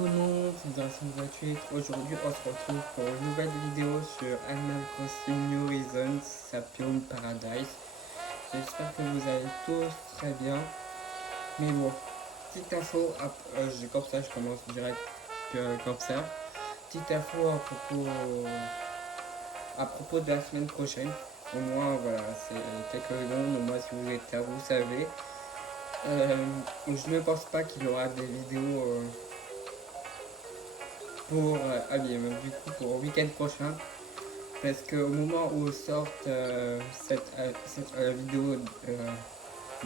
tout le monde, c'est Racine28. Aujourd'hui, on se retrouve pour une nouvelle vidéo sur Animal Crossing New Horizons Sapium Paradise. J'espère que vous allez tous très bien. Mais bon, petite info, comme ça, je commence direct comme ça. Petite info à propos de la semaine prochaine. Au moins, voilà, c'est quelques secondes. Au moins, si vous êtes là, vous savez. Je ne pense pas qu'il y aura des vidéos du coup, pour le week-end prochain. Parce qu'au moment où sort cette vidéo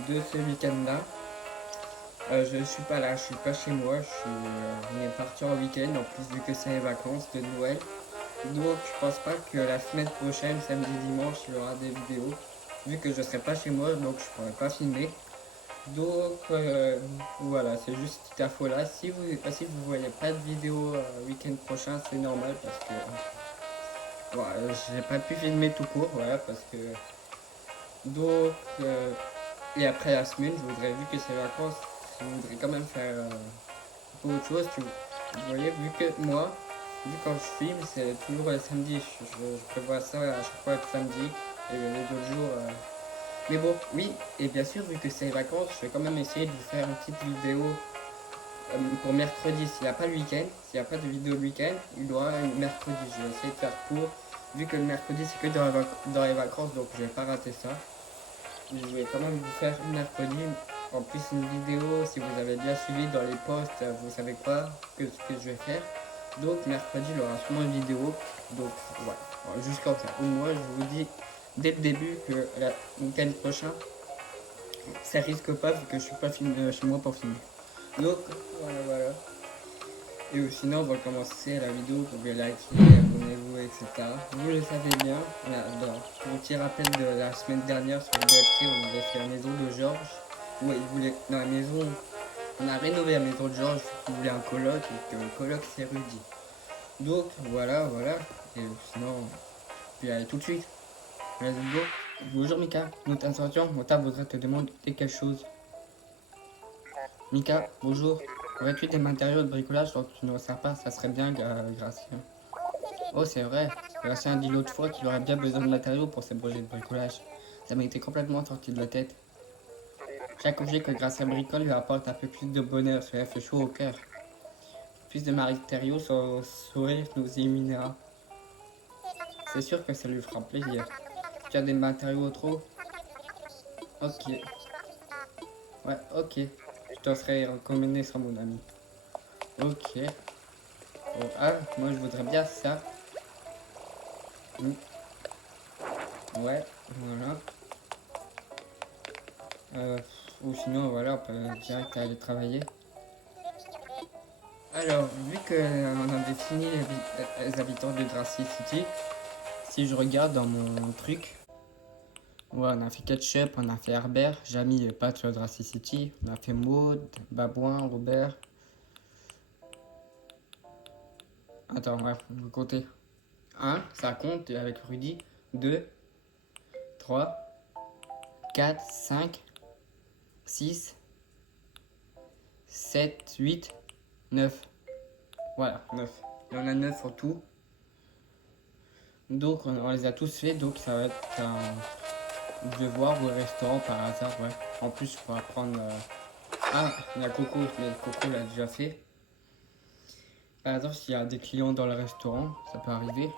de ce week-end-là, je ne suis pas là, je suis pas chez moi, on est parti en week-end, en plus vu que c'est les vacances de Noël. Donc je pense pas que la semaine prochaine, samedi, dimanche, il y aura des vidéos. Vu que je serai pas chez moi, donc je pourrai pas filmer. Donc voilà, c'est juste cette info là. Si vous voyez pas de vidéo week-end prochain, c'est normal parce que j'ai pas pu filmer tout court, voilà, parce que. Donc, et après la semaine, vu que c'est vacances, je voudrais quand même faire un peu autre chose. Vous voyez, vu que moi, vu quand je filme, c'est toujours le samedi. Je prévois ça à chaque fois le samedi et les autres jours. Mais bon, oui, et bien sûr, vu que c'est les vacances, je vais quand même essayer de vous faire une petite vidéo pour mercredi. S'il n'y a pas le week-end, s'il n'y a pas de vidéo le week-end, il y aura un mercredi. Je vais essayer de faire pour. Vu que le mercredi c'est que dans les vacances, donc je vais pas rater ça. Je vais quand même vous faire mercredi. En plus une vidéo, si vous avez bien suivi dans les posts, vous savez quoi que ce que je vais faire. Donc mercredi il y aura sûrement une vidéo. Donc voilà, juste comme ça. Ou moi je vous dis dès le début que le week-end prochain, ça risque pas vu que je suis pas chez moi pour filmer. Donc voilà. Et sinon, on va commencer la vidéo. Vous pouvez liker, abonnez-vous, etc. Vous le savez bien. Pour un petit rappel de la semaine dernière sur le DLC, on avait fait la maison de Georges. Oui, il voulait. Dans la maison. On a rénové la maison de Georges. Il voulait un coloc et que le coloc c'est Rudy. Donc voilà. Et sinon, puis allez tout de suite. Let's go. Bonjour Mika, nous t'interrogeons. Mota voudrait te demander quelque chose. Mika, bonjour. Aurais-tu des matériaux de bricolage dont tu ne resserres pas? Ça serait bien, Gracien. Oh, c'est vrai. Gracien a dit l'autre fois qu'il aurait bien besoin de matériaux pour ses projets de bricolage. Ça m'a été complètement sorti de la tête. Chaque objet que Gracien bricole lui apporte un peu plus de bonheur, cela fait chaud au cœur. Plus de matériaux, son sourire nous illuminera. C'est sûr que ça lui fera plaisir. Tu as des matériaux trop? Ok. Ouais, ok. Je te serai recommandé ça, mon ami. Ok. Oh, moi je voudrais bien ça. Mm. Ouais, voilà. Euh, ou sinon, voilà, on peut direct aller travailler. Alors, vu qu'on a défini les habitants de Grassy City, si je regarde dans mon truc, ouais, on a fait Ketchup, on a fait Herbert, Jamie et Pat sur Grassy City, on a fait Maud, Babouin, Robert. Attends, ouais, on va compter. 1, ça compte avec Rudy. 2, 3, 4, 5, 6, 7, 8, 9. Voilà, 9. Il y en a 9 en tout. Donc on les a tous fait, donc ça va être un devoir au restaurant par hasard, ouais. En plus, je pourrais prendre. Ah, il y a Coco, mais Coco l'a déjà fait. Par hasard, s'il y a des clients dans le restaurant, ça peut arriver.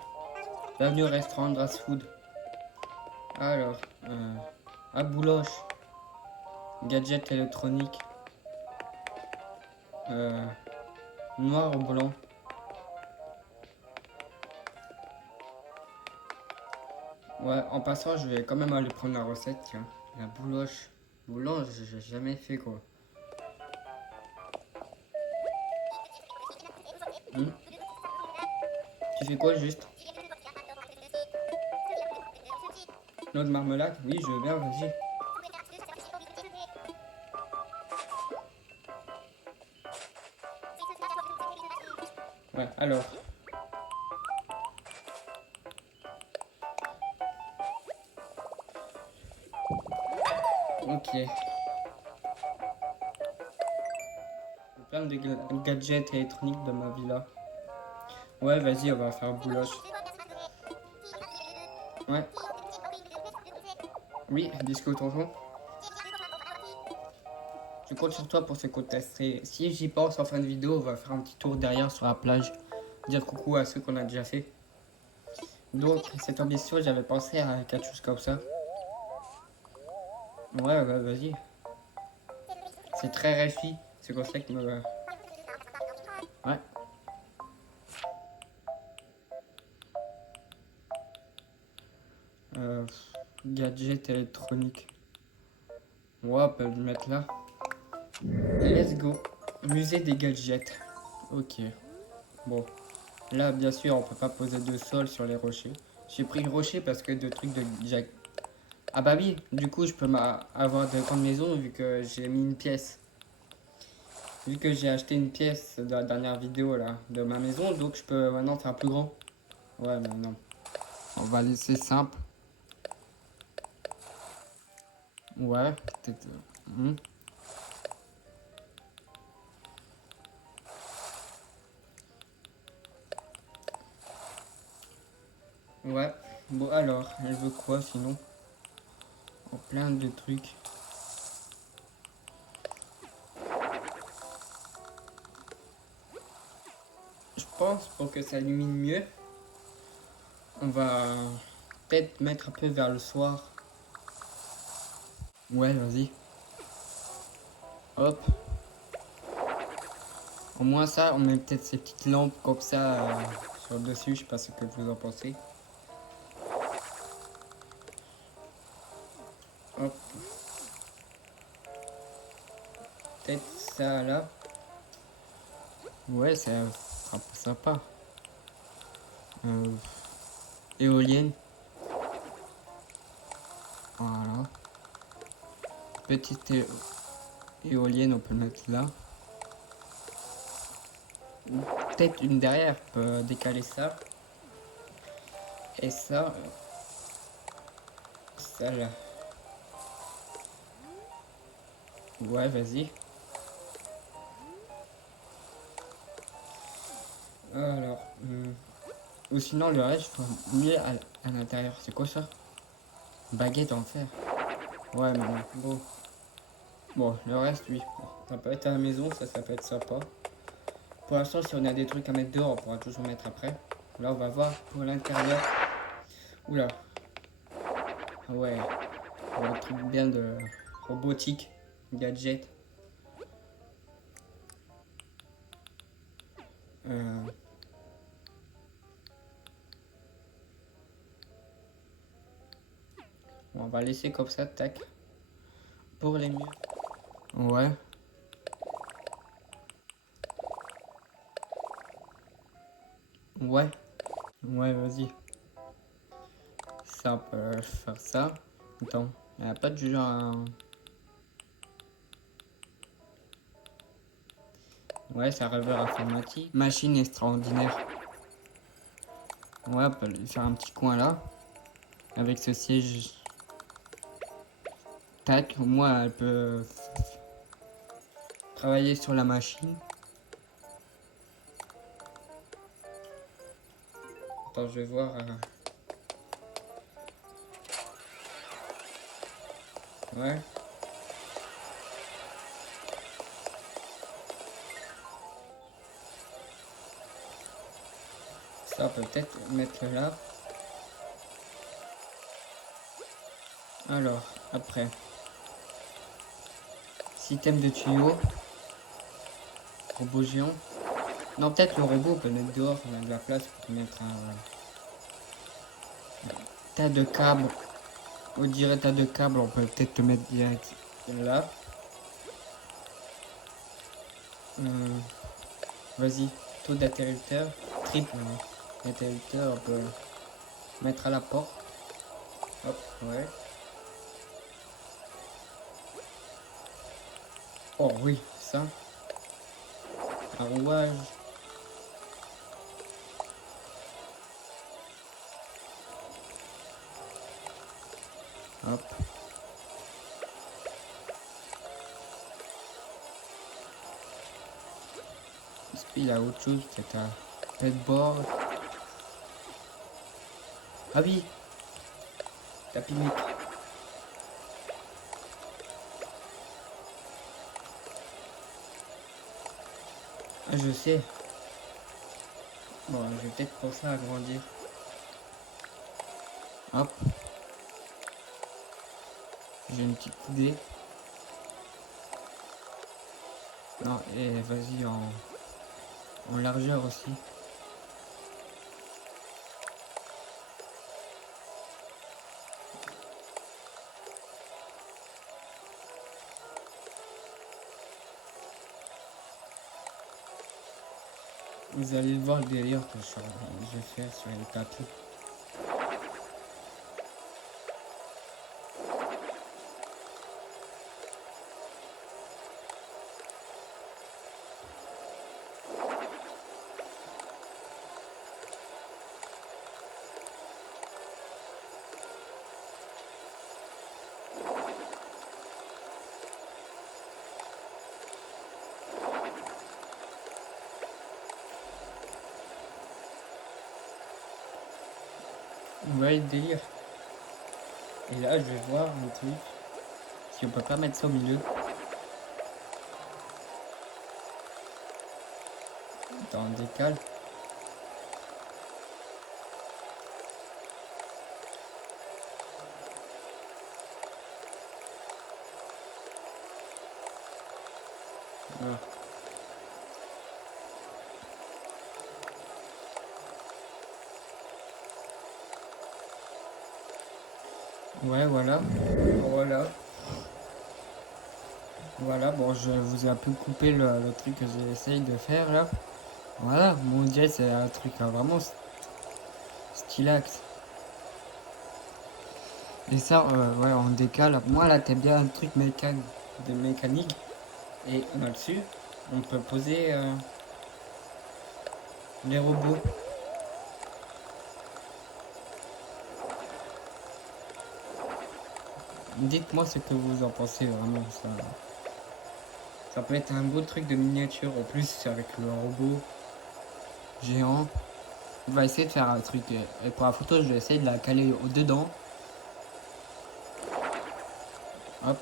Bienvenue au restaurant Grass Food. Alors, à Bouloche, gadget électronique, noir ou blanc. Ouais, en passant, je vais quand même aller prendre la recette, tiens. La bouloche. Bouloche, j'ai jamais fait quoi. Hmm. Tu fais quoi juste? L'eau de marmelade? Oui, je veux bien, vas-y. Ouais, alors. Ok. plein de gadgets électroniques dans ma villa. Ouais, vas-y, on va faire bouloche. Ouais. Oui, disco tonton. Je compte sur toi pour ce contest. Et si j'y pense en fin de vidéo, on va faire un petit tour derrière sur la plage. Dire coucou à ceux qu'on a déjà fait. Donc, cette ambition, j'avais pensé à quelque chose comme ça. Ouais, vas-y. C'est très réussi. C'est comme ça que me... Ouais. Euh, gadget électronique. Ouais, on peut le mettre là. Let's go. Musée des gadgets. Ok. Bon. Là, bien sûr, on peut pas poser de sol sur les rochers. J'ai pris le rocher parce que de trucs de Jack. Ah bah oui, du coup, je peux avoir de grandes maisons vu que j'ai mis une pièce. Vu que j'ai acheté une pièce dans la dernière vidéo là de ma maison, donc je peux maintenant faire plus grand. Ouais, mais non. On va laisser simple. Ouais, peut-être. Ouais. Bon alors, elle veut quoi sinon? Oh, plein de trucs. Je pense pour que ça illumine mieux, on va peut-être mettre un peu vers le soir. Ouais, vas-y. Hop. Au moins ça, on met peut-être ces petites lampes comme ça sur le dessus. Je sais pas ce que vous en pensez. Hop. Peut-être ça là. Ouais, c'est un peu sympa. Euh, éolienne. Voilà. Petite éolienne, on peut le mettre là. Peut-être une derrière, on peut décaler ça. Et ça, ça là. Ouais, vas-y. Alors, ou sinon le reste, je ferais mieux à l'intérieur. C'est quoi ça? Baguette en fer. Ouais, mais non. Bon. Bon, le reste, oui. Bon, ça peut être à la maison, ça peut être sympa. Pour l'instant, si on a des trucs à mettre dehors, on pourra toujours mettre après. Là, on va voir pour l'intérieur. Oula. Ah ouais. Un truc bien de robotique. Gadget. Euh, bon, on va laisser comme ça, tac. Pour les murs. Ouais. Ouais. Ouais, vas-y. Ça, on peut faire ça. Attends, il n'y a pas de genre. Ouais, serveur informatique. Machine extraordinaire. Ouais, on peut lui faire un petit coin là. Avec ce siège. Tac, au moins elle peut travailler sur la machine. Attends, je vais voir. Ouais. Ça, on peut peut-être mettre là. Alors, après. Système de tuyaux. Robot géant. Non, peut-être le robot, on peut le mettre dehors. On a de la place pour mettre un tas de câbles. On dirait tas de câbles, on peut peut-être le mettre direct là. Vas-y, taux d'interrupteur. Triple interrupteur, on peut mettre à la porte. Hop, ouais. Oh oui, ça. Un rouage. Hop. il a autre chose, peut-être un headboard. Ah oui, tapis mec. Ah, je sais. Bon, je vais peut-être penser à agrandir. Hop, j'ai une petite idée. Non, et vas-y en largeur aussi. Vous allez voir le délire que je vais faire sur les tapis. Vous voyez le délire. Et là, je vais voir un truc. Si on peut pas mettre ça au milieu. Attends, on décale. Ah. Ouais, voilà. Voilà. Voilà, bon, je vous ai un peu coupé le truc que j'essaye de faire là. Voilà, mon dieu, c'est un truc vraiment stylax. Et ça, ouais, on décale. Moi, là, t'es bien un truc de mécanique. Et là-dessus, on peut poser les robots. Dites-moi ce que vous en pensez vraiment. Ça peut être un beau truc de miniature en plus avec le robot géant. On va essayer de faire un truc. Et pour la photo, je vais essayer de la caler au dedans. Hop.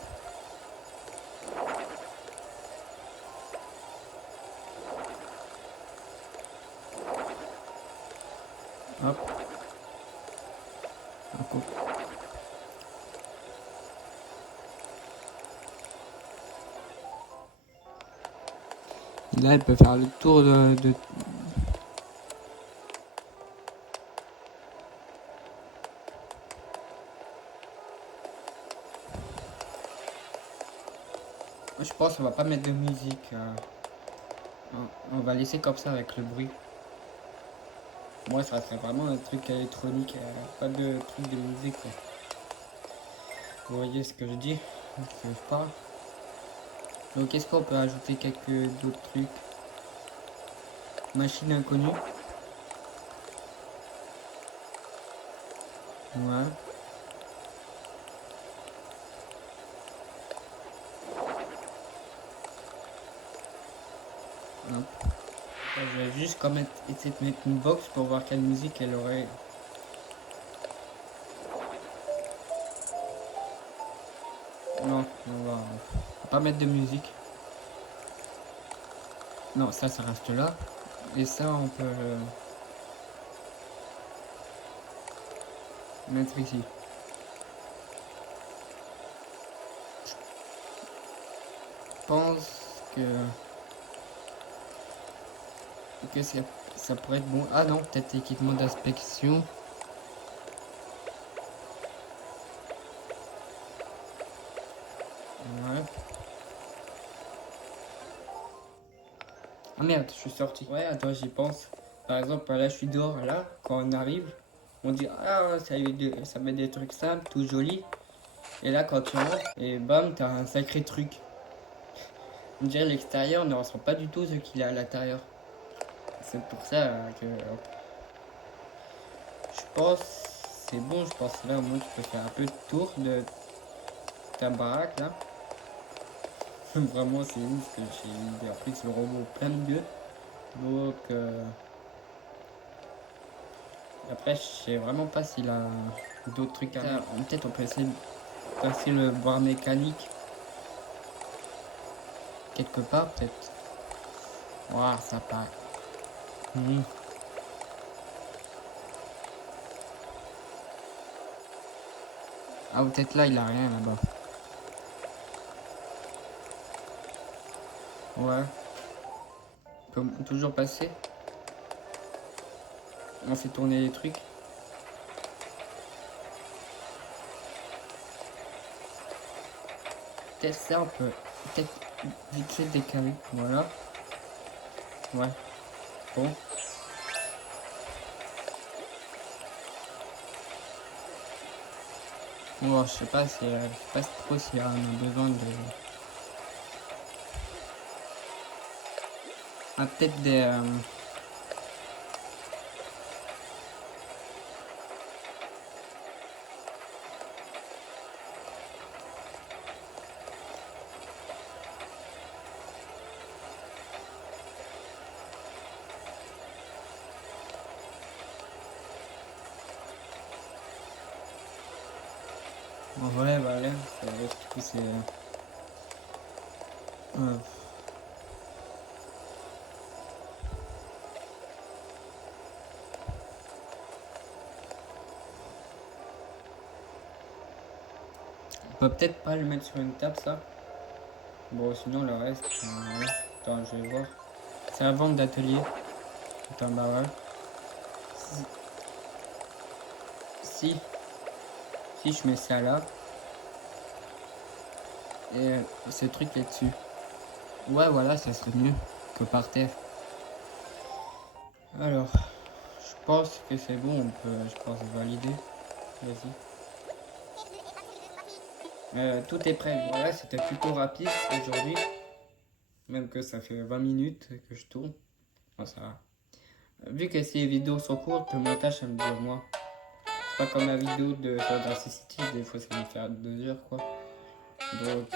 Hop. Hop. Et là, elle peut faire le tour de... Moi, je pense qu'on va pas mettre de musique. On va laisser comme ça avec le bruit. Moi, ça serait vraiment un truc électronique, pas de truc de musique, quoi. Vous voyez ce que je dis? Ce que je parle. Donc, est-ce qu'on peut ajouter quelques d'autres trucs? Machine inconnue. Ouais. Hop. Je vais juste quand même essayer de mettre une box pour voir quelle musique elle aurait. Non, on va pas mettre de musique. Non, ça reste là. Et ça, on peut le mettre ici. Je pense que ça pourrait être bon. Ah non, peut-être équipement d'inspection. Ouais. Ah merde, je suis sorti. Ouais, attends, j'y pense. Par exemple, là, je suis dehors, là, quand on arrive, on dit, ah, ça met des trucs simples, tout joli. Et là, quand tu rentres, et bam, t'as un sacré truc. On dirait l'extérieur ne ressent pas du tout ce qu'il y a à l'intérieur. C'est pour ça que je pense c'est bon. Je pense là au moins tu peux faire un peu de tour de ta baraque là. Vraiment c'est ouf que j'ai en plus le robot plein milieu. Donc après, je sais vraiment pas s'il a d'autres trucs à faire. Peut-être on peut essayer de passer le bar mécanique quelque part, peut-être. Waouh, ça part. Mhm. Ah, peut-être là, il a rien là-bas. Ouais. On peut toujours passer. On fait tourner les trucs. Peut-être ça, on peut. Peut-être vite fait décaler. Voilà. Ouais. Bon. Bon, je sais pas si, je sais pas trop si on a besoin de. Ah, peut-être des. Ouais, voilà. Du coup, c'est. Euh, on peut peut-être pas le mettre sur une table, ça. Bon, sinon, le reste. Ouais. Attends, je vais voir. C'est la vente d'atelier. Attends, bah ouais. Si, si je mets ça là. Et ce truc là-dessus. Ouais, voilà, ça serait mieux que par terre. Alors, je pense que c'est bon, on peut, je pense, valider. Vas-y. Tout est prêt. Voilà, c'était plutôt rapide aujourd'hui. Même que ça fait 20 minutes que je tourne. Bon, ça va. Vu que ces vidéos sont courtes, le montage ça me dure moins. C'est pas comme la vidéo de Darcy City, des fois ça me fait 2 heures quoi. Donc,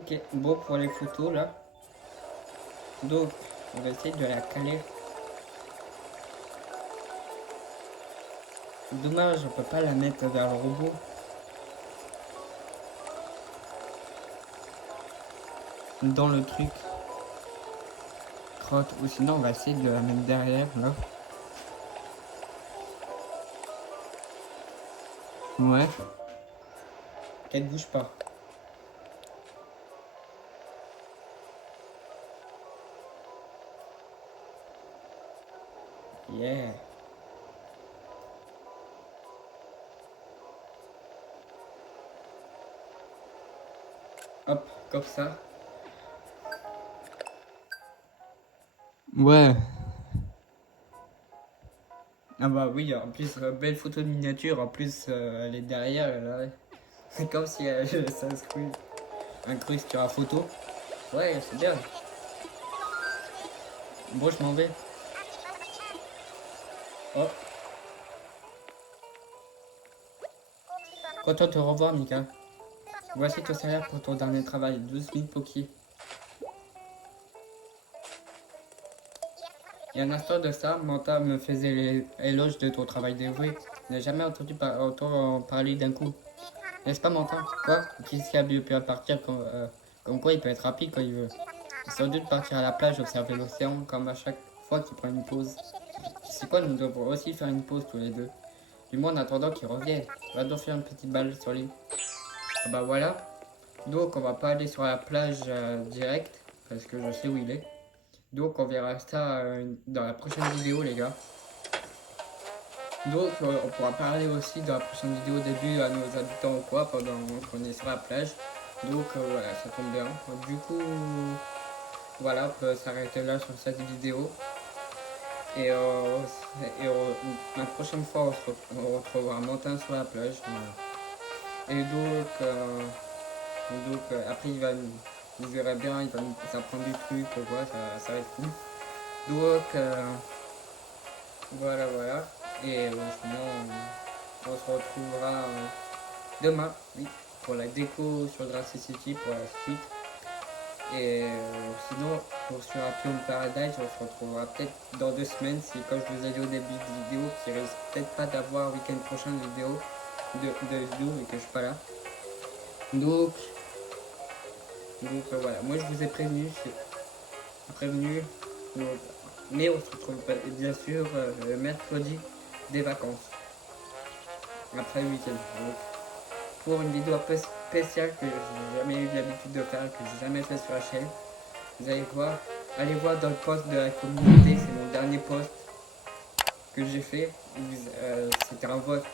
ok, bon pour les photos là. Donc, on va essayer de la caler. Dommage, on peut pas la mettre vers le robot. Dans le truc. Crotte. Ou sinon, on va essayer de la mettre derrière là. Ouais. Qu'elle bouge pas. Yeah. Hop, comme ça. Ouais. Ah bah oui, en plus, belle photo de miniature, en plus, elle est derrière, là. C'est comme si elle s'inscrit incruste sur la photo. Ouais, c'est bien. Bon, je m'en vais. Oh, content de te revoir, Mika. Voici ton salaire pour ton dernier travail, 12 000 pokies. Et un instant de ça, Manta me faisait les éloges de ton travail dévoué. Je n'ai jamais entendu autant parler d'un coup. N'est-ce pas, Manta? Quoi? Qu'est-ce qui a pu partir comme quoi il peut être rapide quand il veut. Sans doute partir à la plage, observer l'océan, comme à chaque fois qu'il prend une pause. C'est quoi, nous devons aussi faire une pause tous les deux. Du moins en attendant qu'il revienne. Va donc faire une petite balle sur l'île. Ah bah voilà. Donc on va pas aller sur la plage direct, parce que je sais où il est. Donc on verra ça dans la prochaine vidéo les gars. Donc on pourra parler aussi dans la prochaine vidéo au début à nos habitants ou quoi pendant qu'on est sur la plage. Donc voilà, ça tombe bien. Du coup, voilà, on peut s'arrêter là sur cette vidéo. Et, la prochaine fois, on retrouvera Montagne sur la plage. Voilà. Et après, vous verrez bien, il va nous apprendre des trucs, voilà, ça va être cool. Donc, voilà. Et sinon, on se retrouvera demain, oui, pour la déco sur Grassy City pour la suite. Et sinon, sur Appium Paradise, on se retrouvera peut-être dans 2 semaines. Si, comme je vous ai dit au début de vidéo, qui risque peut-être pas d'avoir week-end prochain de vidéo, et que je suis pas là. Donc, voilà, moi je vous ai prévenu. Donc, mais on se retrouve bien sûr le mercredi des vacances, après le week-end. Donc, pour une vidéo un peu spéciale que j'ai jamais eu l'habitude de faire, que j'ai jamais fait sur la chaîne. Vous allez voir, allez voir dans le post de la communauté, c'est mon dernier post que j'ai fait. C'était un vote.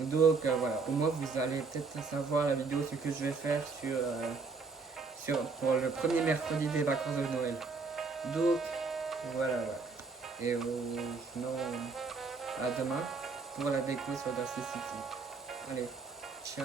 Donc voilà, au moins vous allez peut-être savoir la vidéo ce que je vais faire pour le premier mercredi des vacances de Noël. Donc voilà. Et sinon, à demain pour la déco sur Darcy City. Allez, ciao.